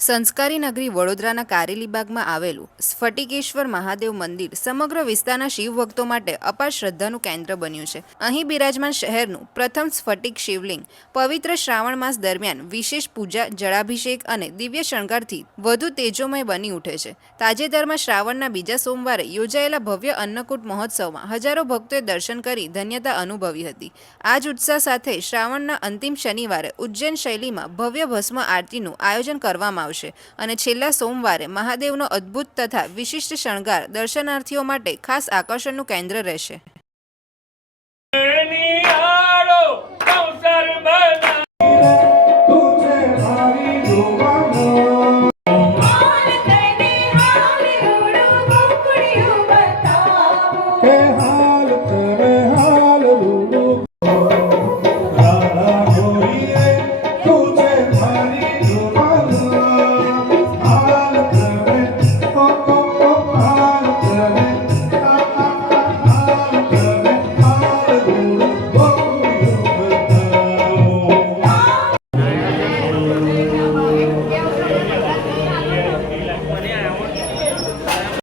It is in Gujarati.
સંસ્કારી નગરી વડોદરાના કારેલીબાગમાં આવેલું સ્ફટિકેશ્વર મહાદેવ મંદિર સમગ્ર વિસ્તારના શિવ ભક્તો માટે અપાર શ્રદ્ધાનું કેન્દ્ર બન્યું છે. અહીં બિરાજમાન શહેરનું પ્રથમ સ્ફટિક શિવલિંગ પવિત્ર શ્રાવણ માસ દરમિયાન વિશેષ પૂજા, જળાભિષેક અને દિવ્ય શણગારથી વધુ તેજોમય બની ઉઠે છે. તાજેતરમાં શ્રાવણના બીજા સોમવારે યોજાયેલા ભવ્ય અન્નકૂટ મહોત્સવમાં હજારો ભક્તોએ દર્શન કરી ધન્યતા અનુભવી હતી. આ જ ઉત્સાહ સાથે શ્રાવણના અંતિમ શનિવારે ઉજ્જૈન શૈલીમાં ભવ્ય ભસ્મ આરતીનું આયોજન કરવામાં આવશે અને છેલ્લા સોમવારે મહાદેવનો અદ્ભુત તથા વિશિષ્ટ શણગાર દર્શનાર્થીઓ માટે ખાસ આકર્ષણનું કેન્દ્ર રહેશે.